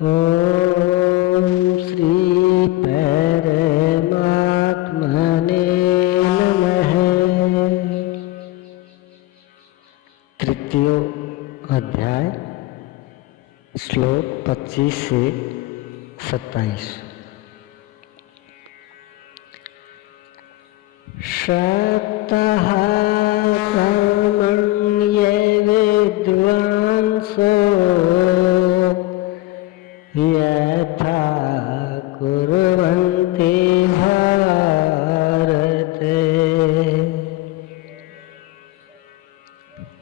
ओम श्री परमात्मने नमः। तृतीय अध्याय श्लोक 25 से 27। शक्तः कर्मण्ये विद्वांसो यथा कुर्वन्ति भारते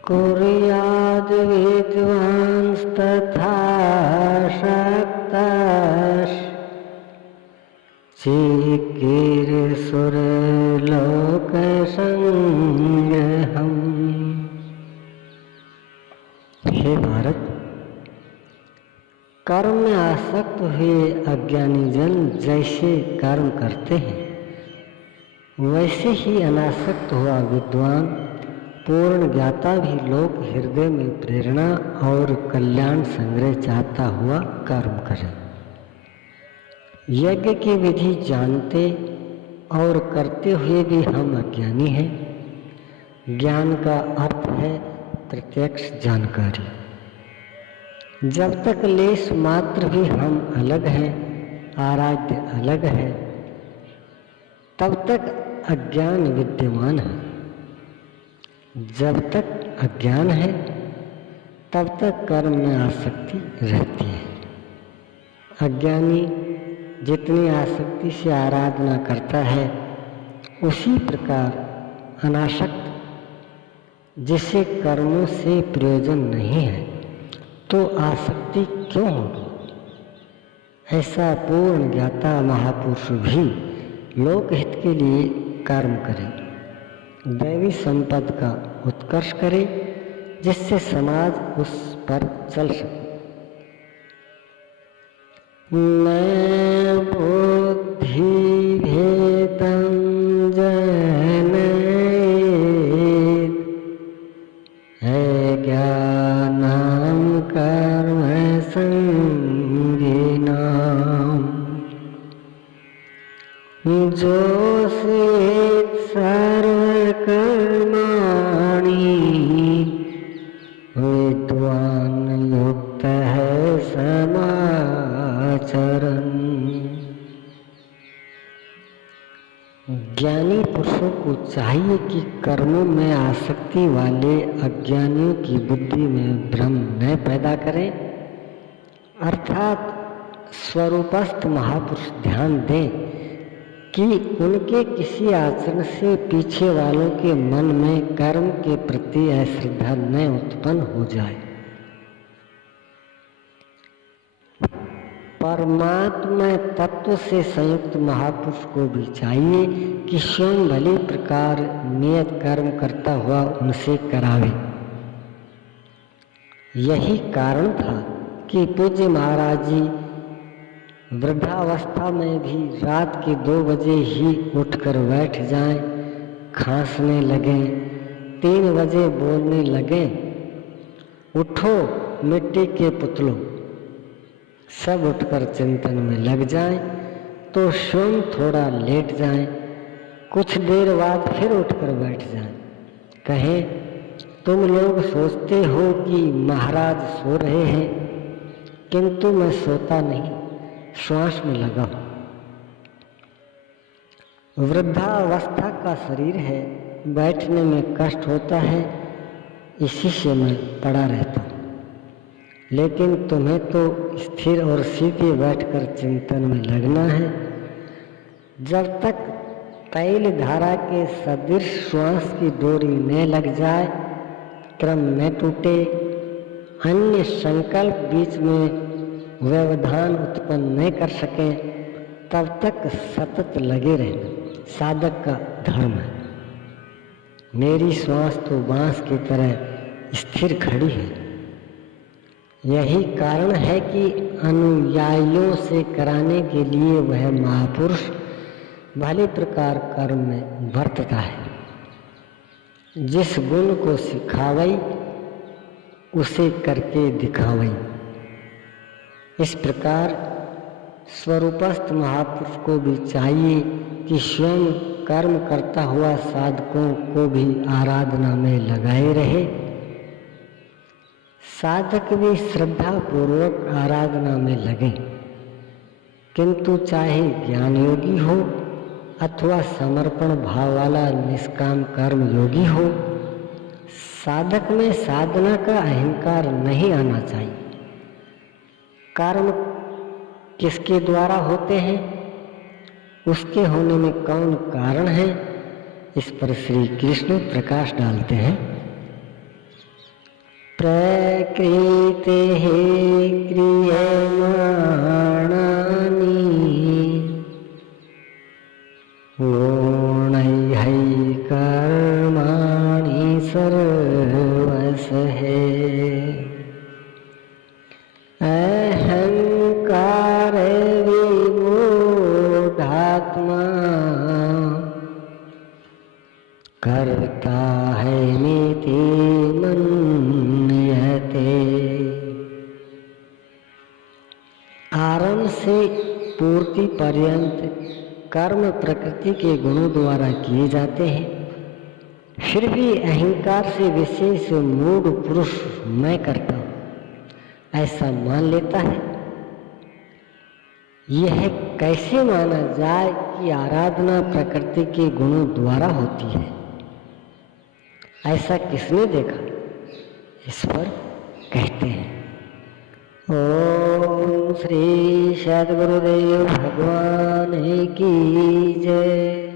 कुर्याद् विद्वांस्तथा शक्तः चिकीर्षुर्लोकसंग्रहम्। हे भारत, कर्म में आसक्त हुए अज्ञानी जन जैसे कर्म करते हैं वैसे ही अनासक्त हुआ विद्वान पूर्ण ज्ञाता भी लोक हृदय में प्रेरणा और कल्याण संग्रह चाहता हुआ कर्म करे। यज्ञ की विधि जानते और करते हुए भी हम अज्ञानी हैं। ज्ञान का अर्थ है प्रत्यक्ष जानकारी। जब तक लेश मात्र भी हम अलग हैं, आराध्य अलग है, तब तक अज्ञान विद्यमान है। जब तक अज्ञान है तब तक कर्म में आसक्ति रहती है। अज्ञानी जितनी आसक्ति से आराधना करता है उसी प्रकार अनासक्त जिसे कर्मों से प्रयोजन नहीं है तो आसक्ति क्यों होगी? ऐसा पूर्ण ज्ञाता महापुरुष भी लोकहित के लिए कर्म करे, दैवी संपद का उत्कर्ष करे जिससे समाज उस पर चल सके। मैं बुद्धि भेदं जनयेत् ज्ञानं कर्म संगिनाम् जोषयेत् सर्वकर्माणि विद्वान् युक्तः समाचरन्। ज्ञानी पुरुषों को चाहिए कि कर्मों में आसक्ति वाले अज्ञानियों की बुद्धि में भ्रम न पैदा करें, अर्थात स्वरूपस्थ महापुरुष ध्यान दें कि उनके किसी आचरण से पीछे वालों के मन में कर्म के प्रति अश्रद्धा न उत्पन्न हो जाए। परमात्मा तत्व से संयुक्त महापुरुष को भी चाहिए कि स्वयं भली प्रकार नियत कर्म करता हुआ उनसे करावे। यही कारण था कि पूज्य महाराज जी वृद्धावस्था में भी रात के 2 बजे ही उठकर बैठ जाएं, खांसने लगें, 3 बजे बोलने लगें, उठो मिट्टी के पुतलों। सब उठकर चिंतन में लग जाएं तो स्वयं थोड़ा लेट जाएं, कुछ देर बाद फिर उठकर बैठ जाएं। कहें, तुम लोग सोचते हो कि महाराज सो रहे हैं, किंतु मैं सोता नहीं, श्वास में लगा हूं। वृद्धावस्था का शरीर है, बैठने में कष्ट होता है, इसी से मैं पड़ा रहता हूं। लेकिन तुम्हें तो स्थिर और सीधे बैठकर चिंतन में लगना है। जब तक तैल धारा के सदृश श्वास की डोरी न लग जाए, क्रम न टूटे, अन्य संकल्प बीच में व्यवधान उत्पन्न न कर सके, तब तक सतत लगे रहना साधक का धर्म है। मेरी श्वास तो बांस की तरह स्थिर खड़ी है। यही कारण है कि अनुयायियों से कराने के लिए वह महापुरुष भली प्रकार कर्म में वर्तता है। जिस गुण को सिखावई उसे करके दिखावई। इस प्रकार स्वरूपस्थ महापुरुष को भी चाहिए कि स्वयं कर्म करता हुआ साधकों को भी आराधना में लगाए रहे। साधक भी श्रद्धा पूर्वक आराधना में लगे, किंतु चाहे ज्ञान योगी हो अथवा समर्पण भाव वाला निष्काम कर्म योगी हो, साधक में साधना का अहंकार नहीं आना चाहिए। कर्म किसके द्वारा होते हैं, उसके होने में कौन कारण है, इस पर श्री कृष्ण प्रकाश डालते हैं। प्रकृते क्रियमाणानि गुणैः कर्माणि सर्वशः अहंकार विमूढ़ात्मा करता है नीति मन्यते। आरंभ से पूर्ति पर्यंत कर्म प्रकृति के गुणों द्वारा किए जाते हैं, फिर भी अहंकार से विशेष मूढ़ पुरुष मैं करता हूँ ऐसा मान लेता है। यह कैसे माना जाए कि आराधना प्रकृति के गुणों द्वारा होती है, ऐसा किसने देखा, इस पर कहते हैं। ओम श्री सद्गुरुदेव भगवान की जय।